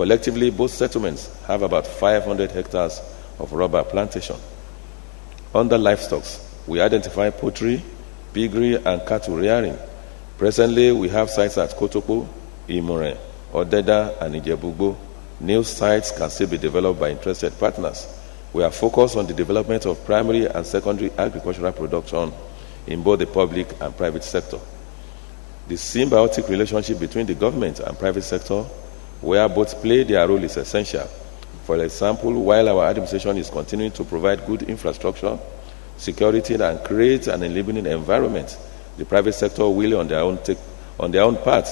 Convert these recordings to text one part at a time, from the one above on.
Collectively, both settlements have about 500 hectares of rubber plantation. Under livestock, we identify poultry, piggery, and cattle rearing. Presently, we have sites at Kotopo, Imure, Odeda, and Ijebugo. New sites can still be developed by interested partners. We are focused on the development of primary and secondary agricultural production in both the public and private sector. The symbiotic relationship between the government and private sector, where both play their role, is essential. For example, while our administration is continuing to provide good infrastructure, security, and create an enabling environment, the private sector will, on their own part,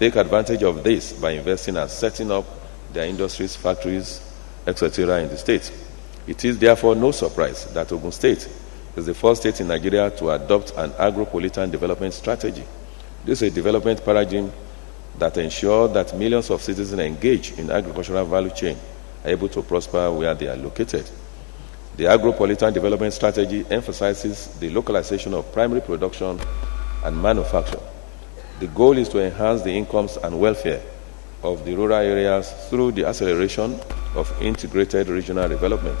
take advantage of this by investing and setting up their industries, factories, etc. in the state. It is therefore no surprise that Ogun State is the first state in Nigeria to adopt an agropolitan development strategy. This is a development paradigm that ensures that millions of citizens engaged in agricultural value chain are able to prosper where they are located. The agropolitan development strategy emphasizes the localization of primary production and manufacture. The goal is to enhance the incomes and welfare of the rural areas through the acceleration of integrated regional development.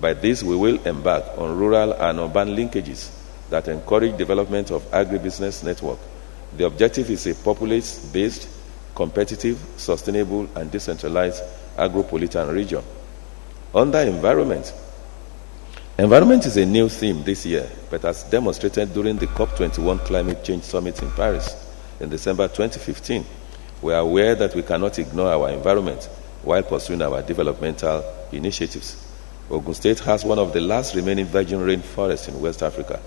By this, we will embark on rural and urban linkages that encourage development of agribusiness network. The objective is a populace-based, competitive, sustainable, and decentralized agropolitan region. Under environment is a new theme this year, but as demonstrated during the COP21 Climate Change Summit in Paris in December 2015, we are aware that we cannot ignore our environment while pursuing our developmental initiatives. Ogun State has one of the last remaining virgin rainforests in West Africa,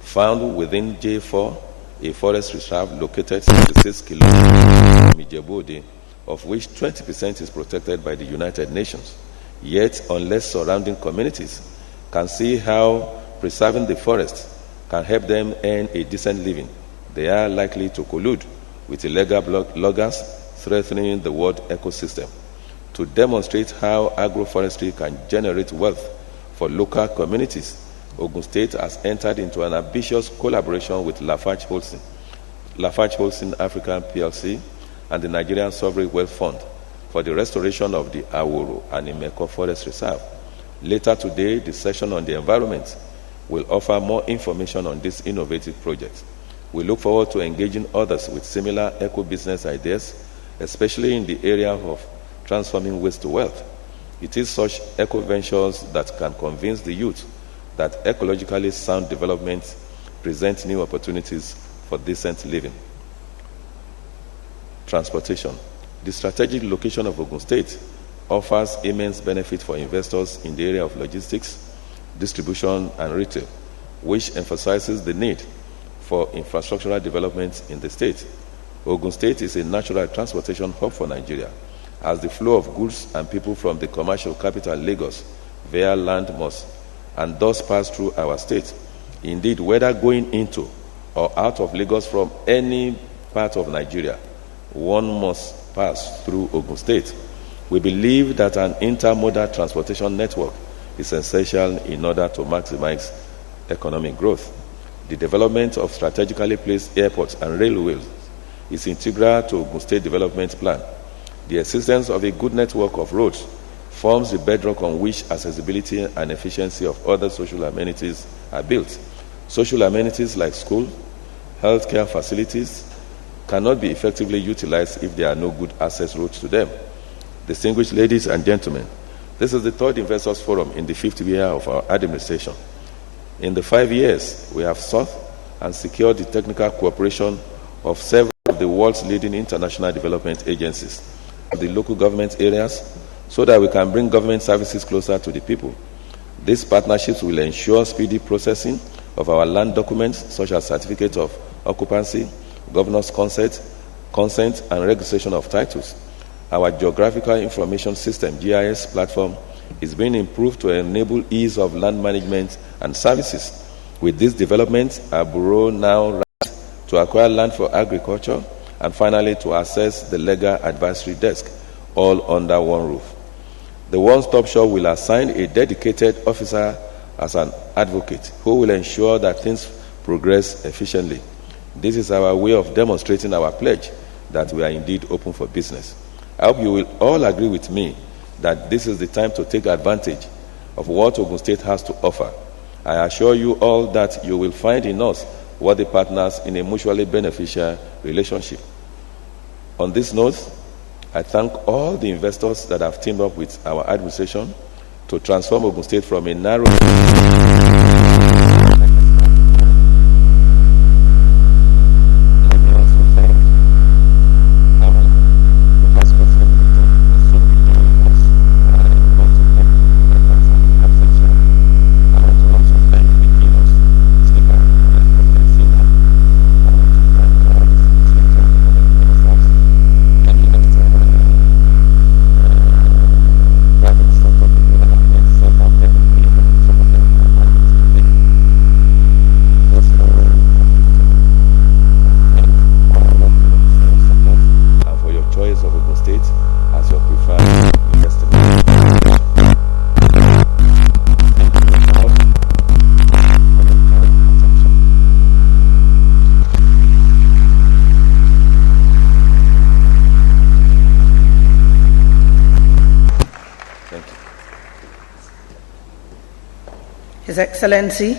found within J4, a forest reserve located 66 kilometers from Ijebu-Ode, of which 20% is protected by the United Nations. Yet, unless surrounding communities can see how preserving the forest can help them earn a decent living, they are likely to collude with illegal loggers threatening the world ecosystem. To demonstrate how agroforestry can generate wealth for local communities, Ogun State has entered into an ambitious collaboration with Lafarge Holcim African PLC and the Nigerian Sovereign Wealth Fund for the restoration of the Aworo and Imeko Forest Reserve. Later today, the session on the environment will offer more information on this innovative project. We look forward to engaging others with similar eco-business ideas, especially in the area of transforming waste to wealth. It is such eco-ventures that can convince the youth that ecologically sound development presents new opportunities for decent living. Transportation. The strategic location of Ogun State offers immense benefit for investors in the area of logistics, distribution, and retail, which emphasizes the need for infrastructural development in the state. Ogun State is a natural transportation hub for Nigeria, as the flow of goods and people from the commercial capital Lagos via land must and does pass through our state. Indeed, whether going into or out of Lagos from any part of Nigeria, one must pass through Ogun State. We believe that an intermodal transportation network is essential in order to maximize economic growth. The development of strategically placed airports and railways is integral to Ogun State development plan. The existence of a good network of roads forms the bedrock on which accessibility and efficiency of other social amenities are built. Social amenities like schools, healthcare facilities cannot be effectively utilized if there are no good access roads to them. Distinguished ladies and gentlemen, this is the third Investors Forum in the 5th year of our administration. In the 5 years, we have sought and secured the technical cooperation of several of the world's leading international development agencies, the local government areas, so that we can bring government services closer to the people. These partnerships will ensure speedy processing of our land documents, such as certificate of occupancy, governor's consent, and registration of titles. Our Geographical Information System, GIS platform, is being improved to enable ease of land management and services. With this development, our bureau now runs to acquire land for agriculture and finally to access the legal advisory desk, all under one roof. The one-stop shop will assign a dedicated officer as an advocate who will ensure that things progress efficiently. This is our way of demonstrating our pledge that we are indeed open for business. I hope you will all agree with me that this is the time to take advantage of what Ogun State has to offer. I assure you all that you will find in us worthy partners in a mutually beneficial relationship. On this note, I thank all the investors that have teamed up with our administration to transform Ogun State from a narrow as your preferred investment. His Excellency